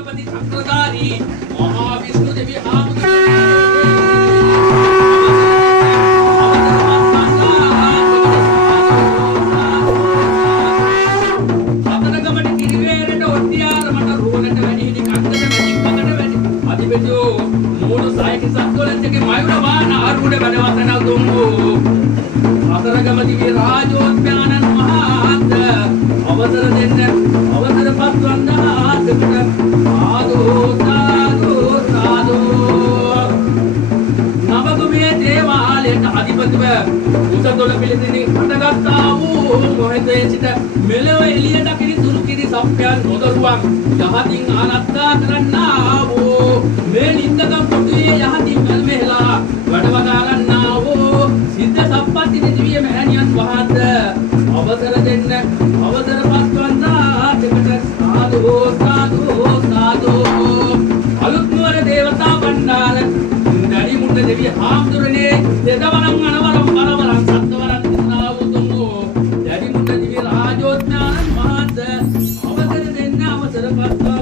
අධිපති චක්‍රධාරී මහා විෂ්ණු දෙවිය හාමුදුරුවෝ మూడు సాయకి సత్తులంచకి మయూరవాన ఆరుడ బడవతన దుమ్ము అసరగమది విరాజోద్యానన్ మహాంత అవసర දෙන්න අවසර පත්වන්න ආසකට සාදු සාදු සාදු නවගමේ දේවාලයට අධිපතිව උසතොල පිළිදිනි හටගත්තා වූ මොහොතේ සිට මෙලොව එළිය දකින දුරු කිරි සප්පයන් නොදරුවන් යහතින් ආනත්තා කරන්නා වූ මේ නින්දකම් පොතුවේ යහතින් මෙල්මෙලා වැඩවදා ගන්නා වූ සිද්ධ සම්පatti දිවිය මහණියන් වහන්සේ අවසර දෙන්න අවසර පත්වන්න ආසකට සාදු සාදු සාදු අලුත් නුවර දේවතා බණ්ඩාර දඩි මුණ්ඩ දෙවිය හාමුදුරනේ දෙදවරම් අනවරම් බරවරම් සත්වරම් දිනා වූ දඩි මුණ්ඩ දිව්‍ය රාජෝත්ඥානන් මහත් අවසර දෙන්න අවසර පත්වා